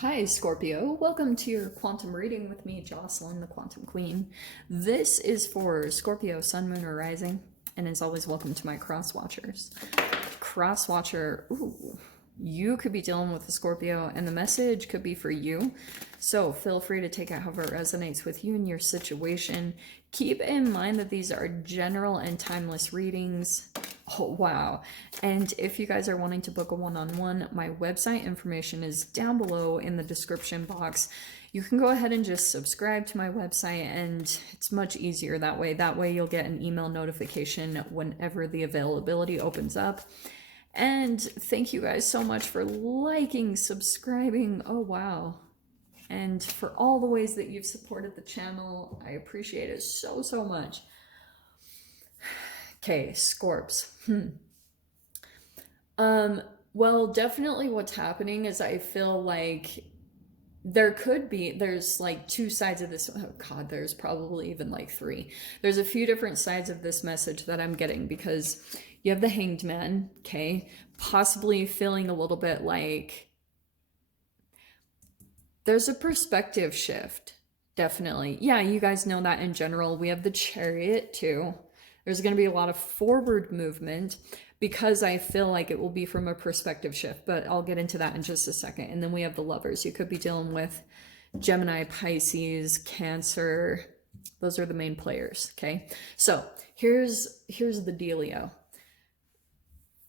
Hi, Scorpio. Welcome to your quantum reading with me, Jocelyn, the Quantum Queen. This is for Scorpio, Sun, Moon, or Rising, and as always, welcome to my cross watchers. Cross watcher, ooh, you could be dealing with a Scorpio, and the message could be for you. So feel free to take it however it resonates with you and your situation. Keep in mind that these are general and timeless readings. Oh, wow. And if you guys are wanting to book a one-on-one, my website information is down below in the description box. You can go ahead and just subscribe to my website, and it's much easier that way. That way you'll get an email notification whenever the availability opens up. And thank you guys so much for liking, subscribing. Oh, wow. And for all the ways that you've supported the channel. I appreciate it so, so much. Okay, Scorps. Well, definitely what's happening is I feel like there's like two sides of this. Oh God, there's probably even like three. There's a few different sides of this message that I'm getting because you have the Hanged Man, okay? Possibly feeling a little bit like there's a perspective shift, definitely. Yeah, you guys know that in general. We have the Chariot too. There's going to be a lot of forward movement because I feel like it will be from a perspective shift, but I'll get into that in just a second. And then we have the Lovers. You could be dealing with Gemini, Pisces, Cancer. Those are the main players, okay? So here's the dealio.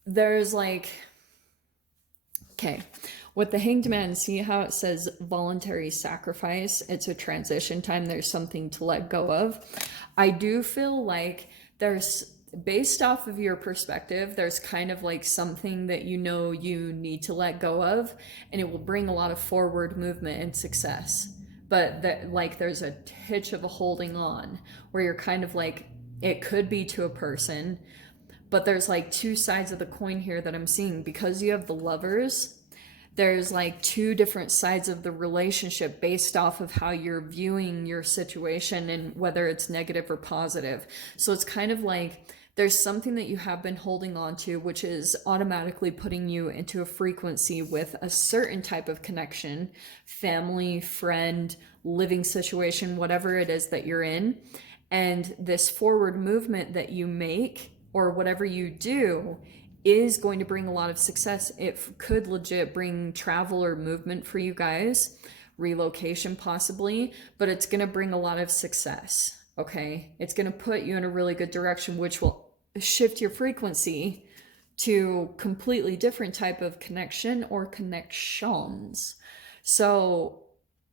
There's like, okay, with the Hanged Man, see how it says voluntary sacrifice? It's a transition time. There's something to let go of. I do feel like there's, based off of your perspective, there's kind of like something that you know you need to let go of, and it will bring a lot of forward movement and success. But that, like, there's a hitch of a holding on where you're kind of like, it could be to a person, but there's like two sides of the coin here that I'm seeing. Because you have the Lovers, there's like two different sides of the relationship based off of how you're viewing your situation and whether it's negative or positive. So it's kind of like there's something that you have been holding on to, which is automatically putting you into a frequency with a certain type of connection, family, friend, living situation, whatever it is that you're in. And this forward movement that you make or whatever you do is going to bring a lot of success. It could legit bring travel or movement for you guys, relocation possibly, but it's going to bring a lot of success, okay? It's going to put you in a really good direction, which will shift your frequency to completely different type of connection or connections. So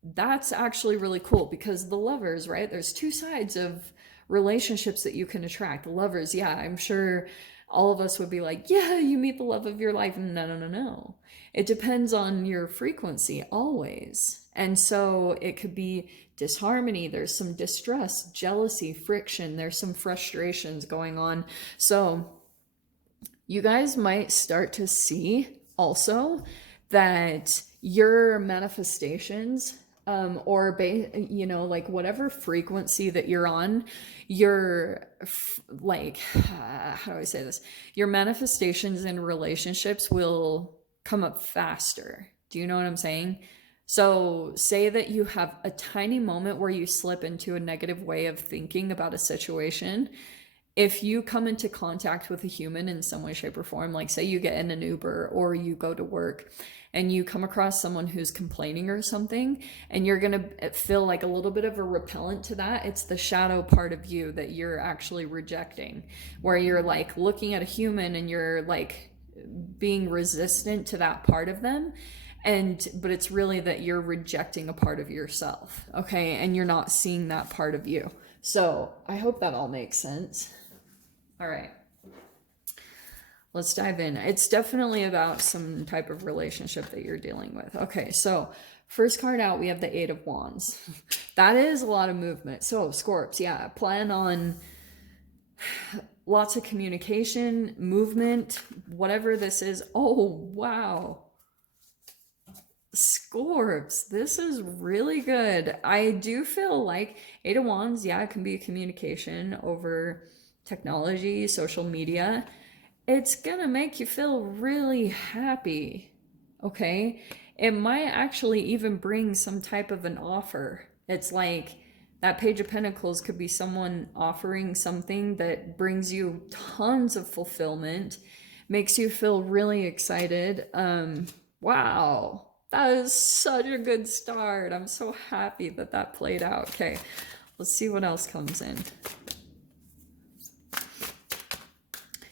that's actually really cool because the Lovers, right? There's two sides of relationships that you can attract. The Lovers, yeah, I'm sure all of us would be like, yeah, you meet the love of your life. No, no, no, no. It depends on your frequency always. And so it could be disharmony. There's some distress, jealousy, friction. There's some frustrations going on. So you guys might start to see also that your manifestations like whatever frequency that you're on, your like how do I say this, your manifestations in relationships will come up faster. Do you know what I'm saying? So say that you have a tiny moment where you slip into a negative way of thinking about a situation. If you come into contact with a human in some way, shape, or form, like say you get in an Uber or you go to work and you come across someone who's complaining or something, and you're gonna feel like a little bit of a repellent to that, it's the shadow part of you that you're actually rejecting, where you're like looking at a human and you're like being resistant to that part of them. But it's really that you're rejecting a part of yourself, okay? And you're not seeing that part of you. So I hope that all makes sense. All right, let's dive in. It's definitely about some type of relationship that you're dealing with. Okay, so first card out, we have the Eight of Wands. That is a lot of movement. So Scorps, yeah, plan on lots of communication, movement, whatever this is. Oh, wow. Scorps, this is really good. I do feel like Eight of Wands, yeah, it can be a communication over technology, social media. It's gonna make you feel really happy, okay? it might actually even bring some type of an offer. It's like that Page of Pentacles could be someone offering something that brings you tons of fulfillment, makes you feel really excited. Wow, that is such a good start. I'm so happy that that played out. Okay, let's see what else comes in.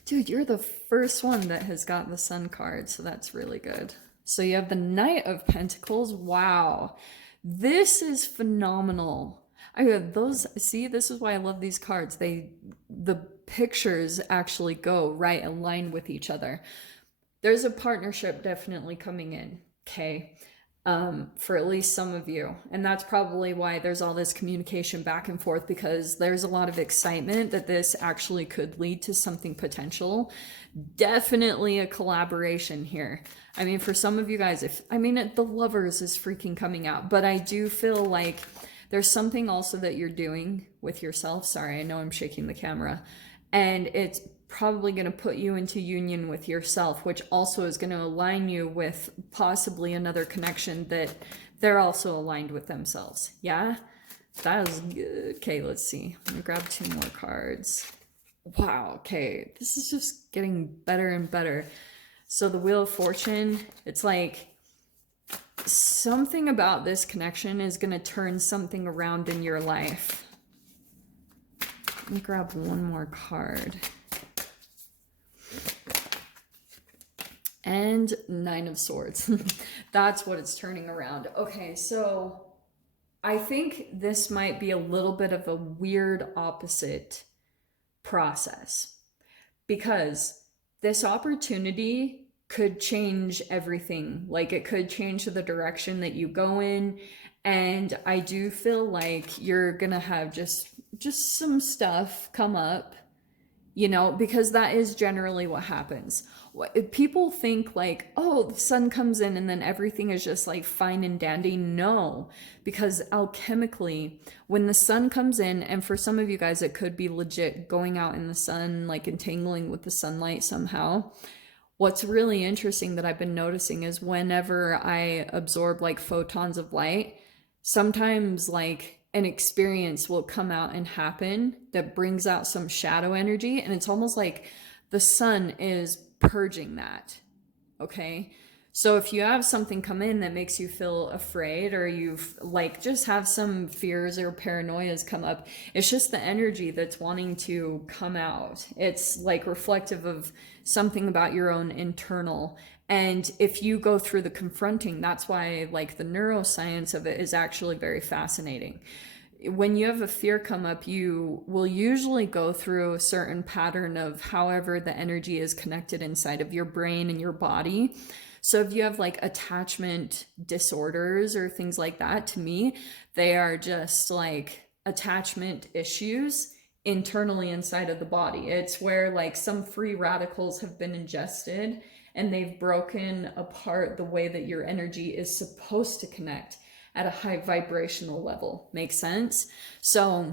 Dude, you're the first one that has got the Sun card, so that's really good. So you have the Knight of Pentacles. Wow, this is phenomenal. I have those. See, this is why I love these cards. The pictures actually go right aligned with each other. There's a partnership definitely coming in. Okay. For at least some of you. And that's probably why there's all this communication back and forth, because there's a lot of excitement that this actually could lead to something potential. Definitely a collaboration here. I mean, for some of you guys, the Lovers is freaking coming out, but I do feel like there's something also that you're doing with yourself. Sorry, I know I'm shaking the camera. And it's probably going to put you into union with yourself, which also is going to align you with possibly another connection that they're also aligned with themselves. Yeah, that is good. Okay, let's see. I'm going to grab 2 more cards. Wow, okay, this is just getting better and better. So the Wheel of Fortune, it's like something about this connection is going to turn something around in your life. Let me grab 1 more card. And 9 of Swords. That's what it's turning around. Okay, so I think this might be a little bit of a weird opposite process, because this opportunity could change everything. Like, it could change the direction that you go in. And I do feel like you're gonna have just some stuff come up, you know, because that is generally what happens. People think like, oh, the sun comes in and then everything is just like fine and dandy. No, because alchemically, when the sun comes in, and for some of you guys, it could be legit going out in the sun, like entangling with the sunlight somehow. What's really interesting that I've been noticing is whenever I absorb like photons of light, sometimes like an experience will come out and happen that brings out some shadow energy, and it's almost like the sun is purging that. Okay, so if you have something come in that makes you feel afraid, or you've like just have some fears or paranoias come up, it's just the energy that's wanting to come out. It's like reflective of something about your own internal. And if you go through the confronting, that's why like the neuroscience of it is actually very fascinating. When you have a fear come up, you will usually go through a certain pattern of however the energy is connected inside of your brain and your body. So if you have like attachment disorders or things like that, to me, they are just like attachment issues internally inside of the body. It's where like some free radicals have been ingested and they've broken apart the way that your energy is supposed to connect at a high vibrational level. Makes sense? So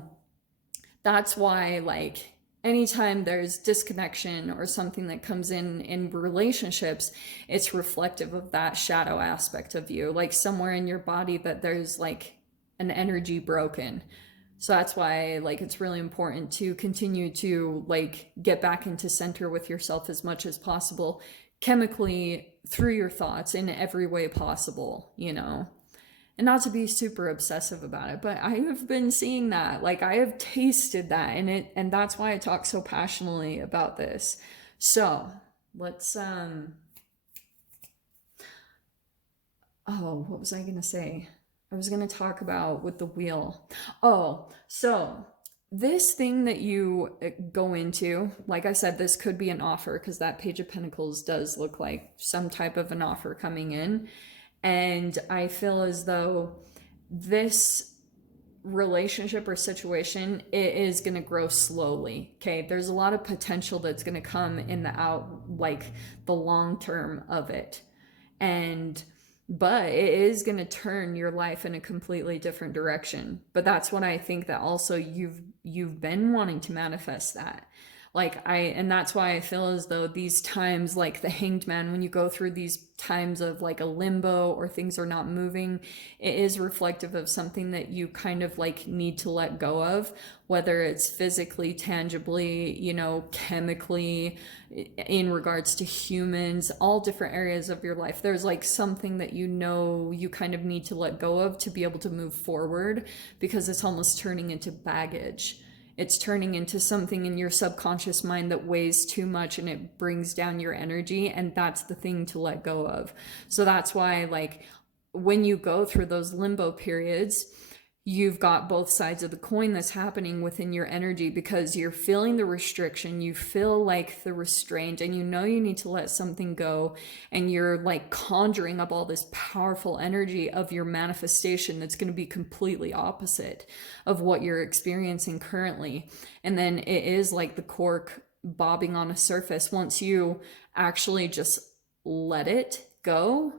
that's why like anytime there's disconnection or something that comes in relationships, it's reflective of that shadow aspect of you, like somewhere in your body that there's like an energy broken. So that's why like it's really important to continue to like get back into center with yourself as much as possible, chemically, through your thoughts, in every way possible, you know. And not to be super obsessive about it, but I have been seeing that. Like I have tasted that, and that's why I talk so passionately about this. So let's what was I gonna say? I was gonna talk about with the wheel. Oh, so this thing that you go into, like I said, this could be an offer, because that Page of Pentacles does look like some type of an offer coming in. And I feel as though this relationship or situation, it is going to grow slowly. Okay, there's a lot of potential that's going to come in like the long term of it. But it is going to turn your life in a completely different direction. But that's what I think that also you've been wanting to manifest that. And that's why I feel as though these times, like the Hanged Man, when you go through these times of like a limbo or things are not moving, it is reflective of something that you kind of like need to let go of, whether it's physically, tangibly, chemically, in regards to humans, all different areas of your life. There's like something that you kind of need to let go of to be able to move forward, because it's almost turning into baggage. It's turning into something in your subconscious mind that weighs too much and it brings down your energy. And that's the thing to let go of. So that's why, like, when you go through those limbo periods, you've got both sides of the coin that's happening within your energy, because you're feeling the restriction, you feel like the restraint, and you need to let something go, and you're like conjuring up all this powerful energy of your manifestation that's going to be completely opposite of what you're experiencing currently. And then it is like the cork bobbing on a surface. Once you actually just let it go,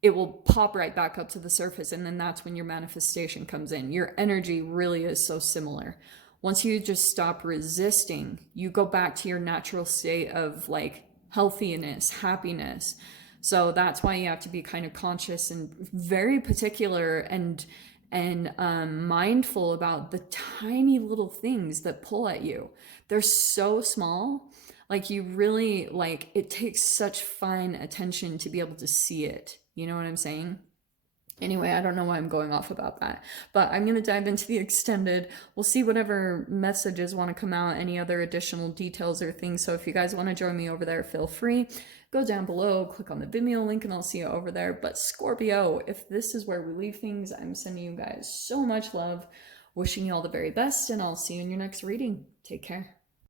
it will pop right back up to the surface, and then that's when your manifestation comes in. Your energy really is so similar. Once you just stop resisting, you go back to your natural state of like healthiness, happiness. So that's why you have to be kind of conscious and very particular and mindful about the tiny little things that pull at you. They're so small. Like, you really, like, it takes such fine attention to be able to see it. You know what I'm saying? Anyway, I don't know why I'm going off about that, but I'm going to dive into the extended. We'll see whatever messages want to come out, any other additional details or things. So if you guys want to join me over there, feel free. Go down below, click on the Vimeo link, and I'll see you over there. But Scorpio, if this is where we leave things, I'm sending you guys so much love, wishing you all the very best, and I'll see you in your next reading. Take care.